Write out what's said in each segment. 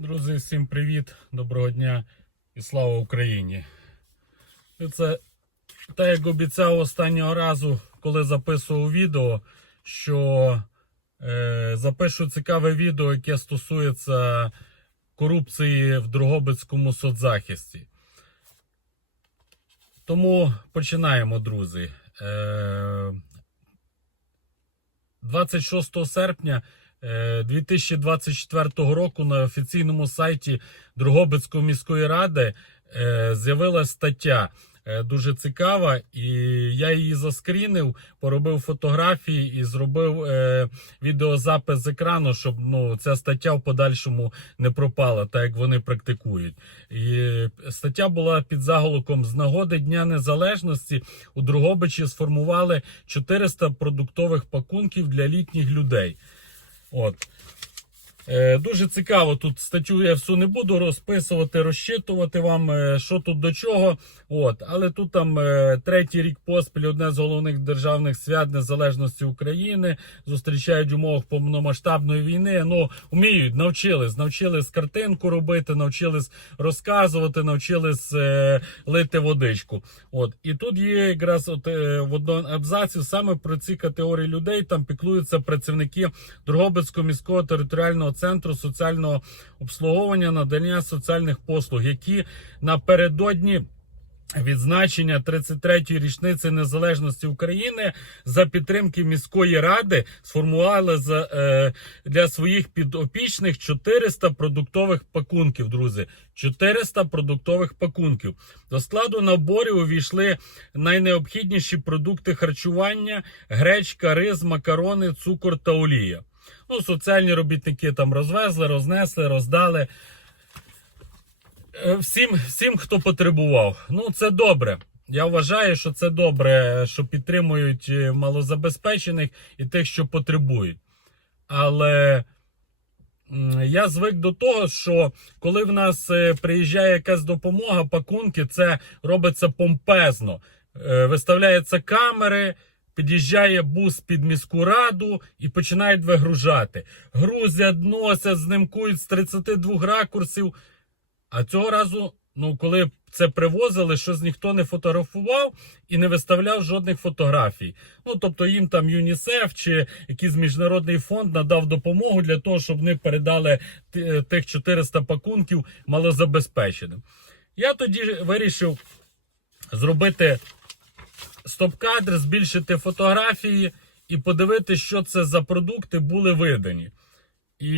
Друзі, всім привіт, доброго дня і слава Україні. Це так як обіцяв останнього разу, коли записував відео, що е, запишу цікаве відео, яке стосується корупції в Дрогобицькому соцзахисті. Тому починаємо, друзі. Е, 26 серпня 2024 року на офіційному сайті Дрогобицької міської ради е, з'явилася стаття е, дуже цікава, і я її заскрінив, поробив фотографії і зробив е, відеозапис з екрану, щоб ну, ця стаття в подальшому не пропала, так як вони практикують. І стаття була під заголовком з нагоди Дня Незалежності у Дрогобичі сформували 400 продуктових пакунків для літніх людей. От. Е, дуже цікаво тут статтю я всю не буду розписувати, розчитувати вам, е, що тут до чого. От. Але тут там е, третій рік поспіль одне з головних державних свят незалежності України зустрічають в умовах повномасштабної війни. Ну, вміють, навчились, навчились картинку робити, навчились розказувати, навчились лити водичку. От. І тут є якраз от, в одному абзаці саме про ці категорії людей там піклуються працівники Дрогобицького міського територіального центру соціального обслуговування надання соціальних послуг, які напередодні. Відзначення 33-ї річниці незалежності України за підтримки міської ради сформували за, е, для своїх підопічних 400 продуктових пакунків. Друзі, 400 продуктових пакунків. До складу наборів увійшли найнеобхідніші продукти харчування: гречка, рис, макарони, цукор та олія. Ну, соціальні робітники там розвезли, рознесли, роздали. Е, Всім, всім, хто потребував. Ну, це добре. Я вважаю, що це добре, що підтримують е, малозабезпечених і тих, що потребують. Але я звик до того, що коли в нас е, приїжджає якась допомога, пакунки, це робиться помпезно. Виставляються камери, під'їжджає бус під міську раду і починають вигружати. Грузять, носять, знимкують з 32 ракурсів. А цього разу, ну коли це привозили, щось ніхто не фотографував і не виставляв жодних фотографій. Ну тобто їм там ЮНІСЕФ чи якийсь міжнародний фонд надав допомогу для того, щоб вони передали тих 400 пакунків малозабезпеченим. Я тоді вирішив зробити стоп-кадр, збільшити фотографії і подивитися, що це за продукти були видані. І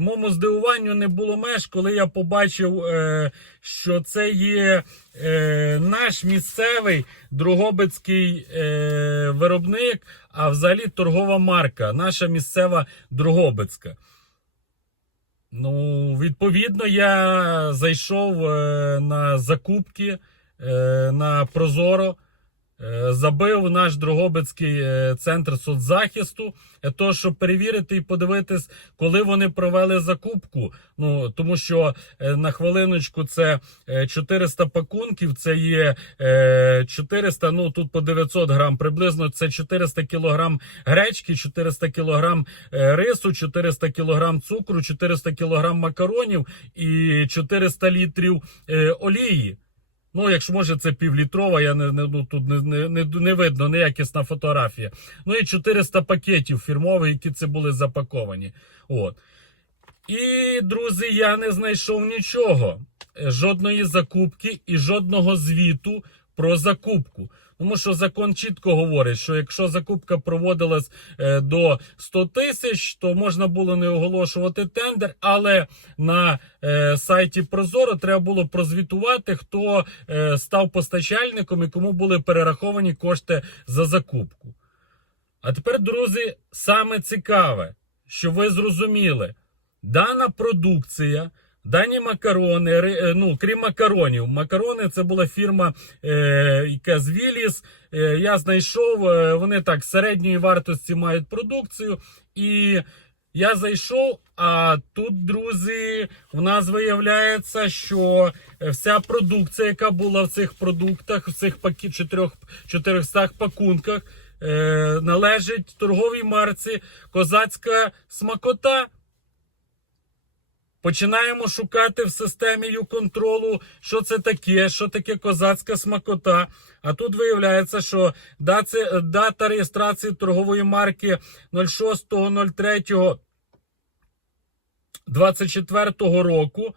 моєму здивуванню не було меж, коли я побачив, е, що це є е, наш місцевий Дрогобицький е, виробник, а взагалі торгова марка, наша місцева Дрогобицька. Ну, відповідно, я зайшов на закупки на Прозоро. Е, Забив наш Дрогобицький е, центр соцзахисту, для того, щоб перевірити і подивитись, коли вони провели закупку. Ну тому що е, на хвилиночку це е, 400 пакунків, це є е, 400, ну тут по 900 грам, приблизно це 400 кілограм гречки, 400 кілограм е, рису, 400 кілограм цукру, 400 кілограм макаронів і 400 літрів е, олії. Ну, якщо може, це півлітрова, я не, не ну, тут не, не, не, видно неякісна фотографія. Ну і 400 пакетів фірмових, які це були запаковані. От. І, друзі, я не знайшов нічого. Жодної закупки і жодного звіту про закупку. Тому що закон чітко говорить, що якщо закупка проводилась е, до 100 тисяч, то можна було не оголошувати тендер, але на е, сайті Прозоро треба було прозвітувати, хто е, став постачальником і кому були перераховані кошти за закупку. А тепер, друзі, саме цікаве, що ви зрозуміли, дана продукція. Дані макарони, е, ну крім макаронів, макарони це була фірма, е, яка. Е, я знайшов, е, вони так середньої вартості мають продукцію. І я зайшов. А тут, друзі, в нас виявляється, що вся продукція, яка була в цих продуктах, в цих пакі, чотирьох, 400 пакунках, е, належить торговій марці Козацька смакота. Починаємо шукати в системі контролу, що це таке, що таке козацька смакота. А тут виявляється, що дата, реєстрації торгової марки 06.03 24 року.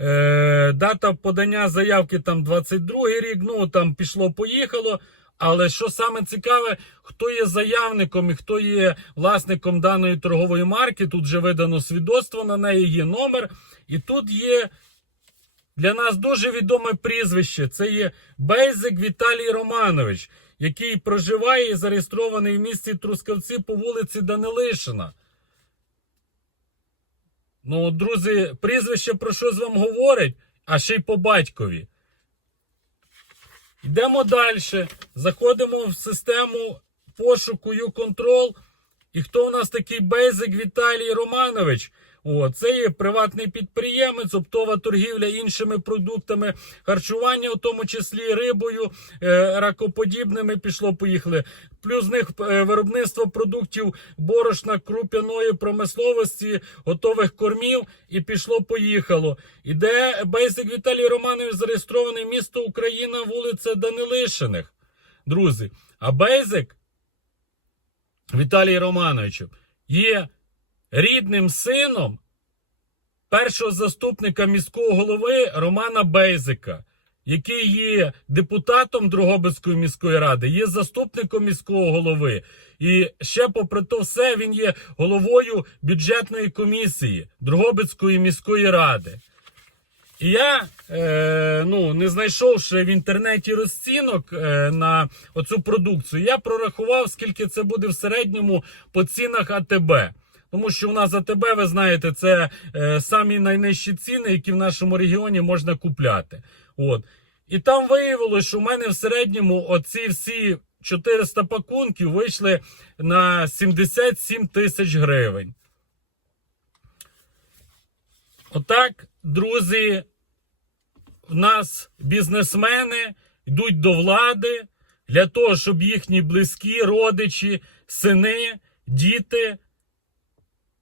Е, дата подання заявки там 22 рік. Ну там пішло-поїхало. Але що саме цікаве, хто є заявником і хто є власником даної торгової марки, тут вже видано свідоцтво на неї, є номер. І тут є для нас дуже відоме прізвище. Це є Бейзик Віталій Романович, який проживає і зареєстрований в місті Трускавці по вулиці Данилишина. Ну, друзі, прізвище про щось вам говорить, а ще й по батькові. Йдемо далі. Заходимо в систему пошуку U-Control. І хто у нас такий Бейзик Віталій Романович? О, це є приватний підприємець, оптова торгівля іншими продуктами харчування, у тому числі рибою, е, ракоподібними пішло-поїхали. Плюс з них е, виробництво продуктів борошна круп'яної промисловості, готових кормів, і пішло-поїхало. Іде Бейзик Віталій Романович зареєстрований місто Україна, вулиця Данилишиних. Друзі, а Бейзик Віталій Романовичу є рідним сином першого заступника міського голови Романа Бейзика, який є депутатом Дрогобицької міської ради, є заступником міського голови. І ще, попри то все, він є головою бюджетної комісії Дрогобицької міської ради. Я, е, ну, не знайшовши в інтернеті розцінок е, на оцю продукцію, я прорахував, скільки це буде в середньому по цінах АТБ. Тому що у нас АТБ, ви знаєте, це е, самі найнижчі ціни, які в нашому регіоні можна купляти. От. І там виявилось, що в мене в середньому оці всі 400 пакунків вийшли на 77 тисяч гривень. Отак, друзі, в нас бізнесмени йдуть до влади для того, щоб їхні близькі, родичі, сини, діти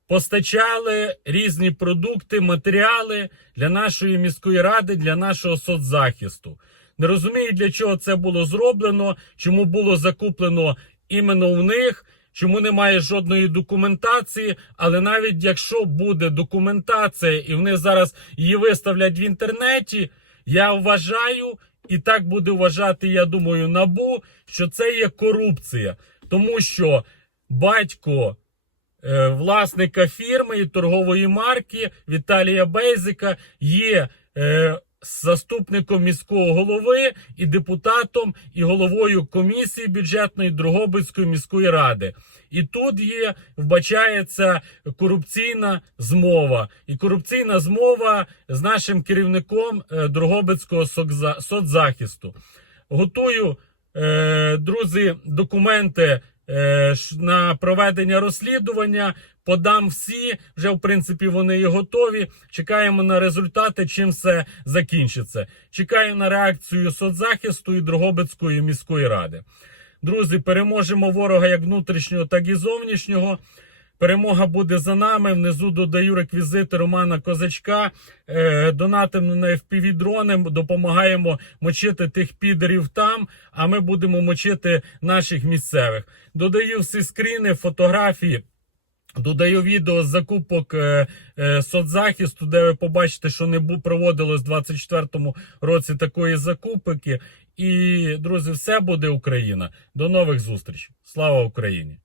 постачали різні продукти, матеріали для нашої міської ради, для нашого соцзахисту. Не розумію, для чого це було зроблено, чому було закуплено іменно у них. Чому немає жодної документації, але навіть якщо буде документація і вони зараз її виставлять в інтернеті, я вважаю, і так буде вважати, я думаю, набу, що це є корупція, тому що батько е, власника фірми і торгової марки Віталія Бейзика є. Е, Заступником міського голови і депутатом, і головою комісії бюджетної Дрогобицької міської ради. І тут є вбачається корупційна змова, і корупційна змова з нашим керівником е, Дрогобицького соцзахисту. Готую, е, друзі, документи на проведення розслідування. Подам всі, вже в принципі вони і готові. Чекаємо на результати, чим все закінчиться. Чекаю на реакцію соцзахисту і Дрогобицької міської ради. Друзі, переможемо ворога як внутрішнього, так і зовнішнього. Перемога буде за нами. Внизу додаю реквізити Романа Козачка. Е, донатимо на FPV дрони, допомагаємо мочити тих підерів там. А ми будемо мочити наших місцевих. Додаю всі скріни, фотографії. Додаю відео з закупок е, е, соцзахисту, де ви побачите, що не бу- проводилось в 24-му році такої закупки. І, друзі, все буде Україна. До нових зустрічей. Слава Україні!